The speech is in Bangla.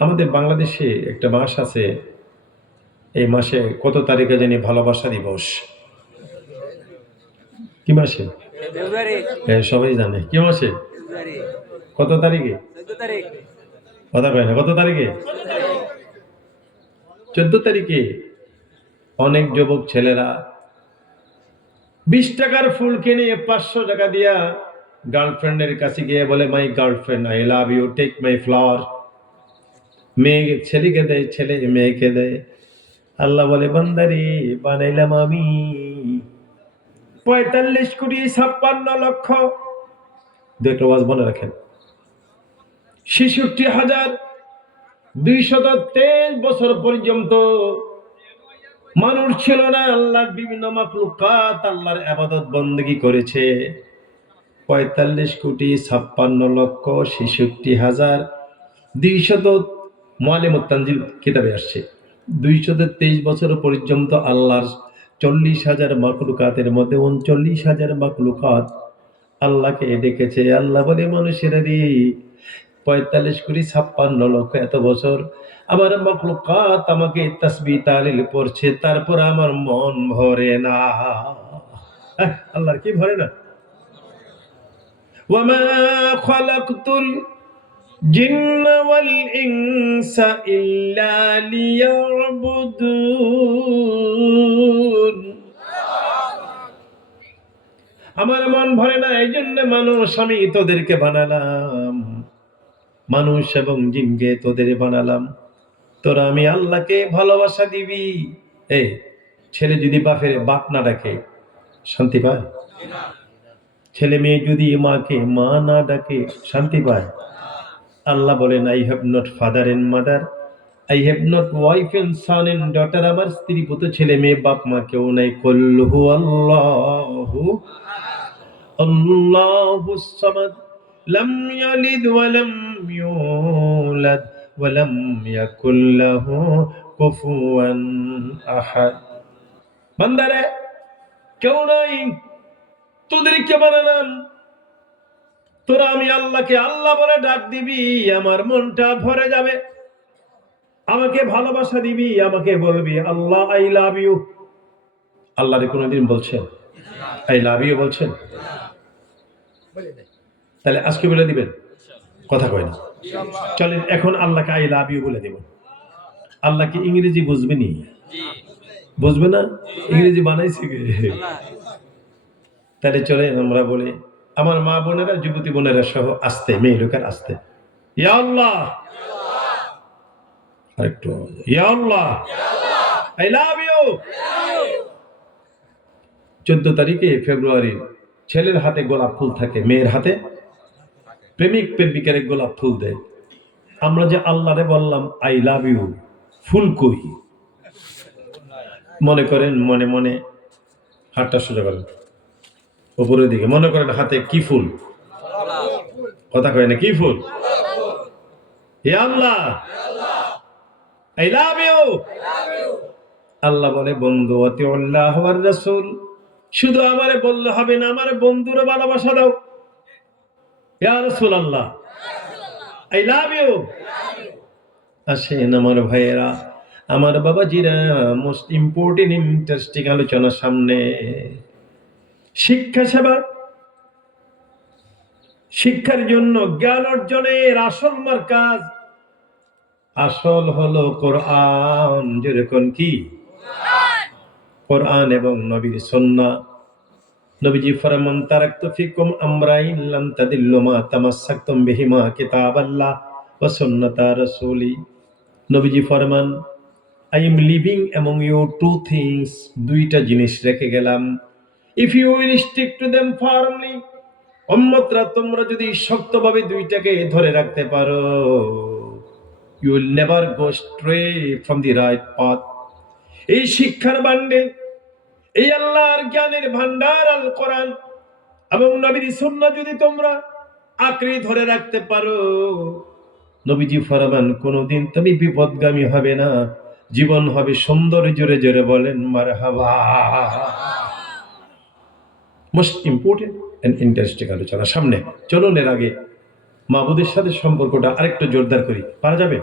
আমাদের বাংলাদেশে একটা মাস আছে, এই মাসে কত তারিখে জানি ভালোবাসা দিবস? কি মাসে? হ্যাঁ, সবাই জানে। কি মাসে? কত তারিখে? কথা কয় না, কত তারিখে? 14 তারিখে অনেক যুবক ছেলেরা 20 টাকার ফুল কিনে 500 টাকা দিয়া গার্লফ্রেন্ডের কাছে গিয়ে বলে, my girlfriend, I love you, take my flower. মেয়ে ছেলেকে দেয়, ছেলে মেয়েকে দেয়। আল্লাহ বলে, বান্দারে বানাইলাম আমি 45,56,00,00,000। দুটো ওয়াজ মনে রাখেন। 66,223 বছর পর্যন্ত মানুষ ছিল না, আল্লাহর বিভিন্ন মাখলুকাত আল্লাহর ইবাদত বندگی করেছে। 45,56,00,200 মুআল্লিমুত তানজিল কিতাবে আসছে। 223 বছর পর্যন্ত আল্লাহর 40,000 মাখলুকাতের মধ্যে 39,000 মাখলুকাত আল্লাহকে ডেকেছে। আল্লাহ বলে, মানুষেরা রে, 45,56,00,000 এত বছর আমার মাখলুকাত আমাকে তাসবিহ তাহলিল পড়ছে, তারপর আমার মন ভরে না। আল্লাহর কি ভরে না? ওয়ামা খালাকতুল জিন্না ওয়াল ইনসা ইল্লা লিয়াবুদুন। আমার মন ভরে না, এই জন্য মানুষ আমি তোদেরকে বানালাম, মানুষ এবং জিনকে তোদের বানালাম, তোরা আমি আল্লাহকে ভালোবাসা দিবি। এই ছেলে যদি বাপ না ডাকে শান্তি পায়? ছেলে মেয়ে যদি মাকে মা না ডাকে শান্তি পায়? আল্লাহ বলেন, I have not father and mother, I have not wife and son and daughter. আমার স্ত্রী পুত্র ছেলে মেয়ে বাপ মা কেউ নাই। কুল হু আল্লাহু আল্লাহুস সামাদ, লাম ইয়ালিদ ওয়া লাম ইউলাদ ওয়া লাম ইয়াকুল লাহু কুফুয়ান আহাদ। বান্দারে, কেউ নাই, তোদেরকে বানালাম, তোরা আমি আল্লাহকে আল্লাহ বলে ডাক দিবি, আমার মনটা ভরে যাবে, আমাকে ভালোবাসা দিবি, আমাকে বলবি আল্লাহ আই লাভ ইউ। আল্লাহরে কোনোদিন বলছেন আই লাভ ইউ? বলছেন? তাহলে আজকে বলে দিবেন? কথা কয় না। চলেন এখন আল্লাহকে আই লাভ ইউ বলে দেব। আল্লাহ কি ইংরেজি বুঝবেনি? বুঝবে না? ইংরেজি বানাইছে কে? তাহলে চলেন আমরা বলি, আমার মা বোনেরা, যুবতী বোনেরা সহ আস্তে, মেয়ে লোকের আস্তে, ইয়া আল্লাহ। আরেকটু, ইয়া আল্লাহ, আই লাভ ইউ। 14 তারিখে ফেব্রুয়ারি ছেলের হাতে গোলাপ ফুল থাকে, মেয়ের হাতে প্রেমিক প্রেমিকারে গোলাপ ফুল দেয়। আমরা যে আল্লাহরে বললাম আই লাভ ইউ, ফুল কই? মনে করেন মনে মনে হাতটা সোজা করেন উপরের দিকে, মনে করেন হাতে কি ফুল? কথা কয় না, কি ফুল? হে আল্লাহ, আই লাভ ইউ। আল্লাহ বলে, বন্ধু আতিউল্লাহ ওয়ার রাসূল, শুধু আমারে বললে হবে না, আমারে বন্ধুরে ভালোবাসা দাও। ইয়া রাসূলুল্লাহ, আই লাভ ইউ। আসেন আমার ভাইয়েরা, আমার বাবাজিরা, মোস্ট ইম্পর্টেন্ট ইন্টারেস্টিং আলোচনা সামনে। শিক্ষা সেবা, শিক্ষার জন্য জ্ঞান অর্জনের আসল মার্কাজ, আসল হলো কোরআন। যেরকম কি কোরআন এবং নবীর সুন্নাহ। নবীজি ফরমান, তারাকতু ফিকুম আমরাইন লাম তাদিল্লু মা তামাসসাকতুম বিহিমা, কিতাবাল্লাহ ওয়া সুন্নাতা রাসূলি। নবীজি ফরমান, I am leaving among you two things, দুইটা জিনিস রেখে গেলাম। If you will stick to them firmly, উম্মতরা তোমরা যদি শক্তভাবে দুইটাকে ধরে রাখতে পারো, you will never go stray from the right path। এই শিক্ষার বান্ডেল, এই আল্লাহর জ্ঞানের ভান্ডার আল কোরআন এবং নবীর সুন্নাহ যদি তোমরা আঁকড়ে ধরে রাখতে পারো, নবীজি ফরমান কোনোদিন তুমি বিপদগামী হবে না, জীবন হবে সুন্দর। জোরে জোরে বলেন মারহাবা। মোস্ট ইম্পর্টেন্ট এন্ড ইন্টারেস্টিং আলোচনা সামনে। চলুন এর আগে মাবুদের সাথে সম্পর্কটা আরেকটু জোরদার করি, পারা যাবে?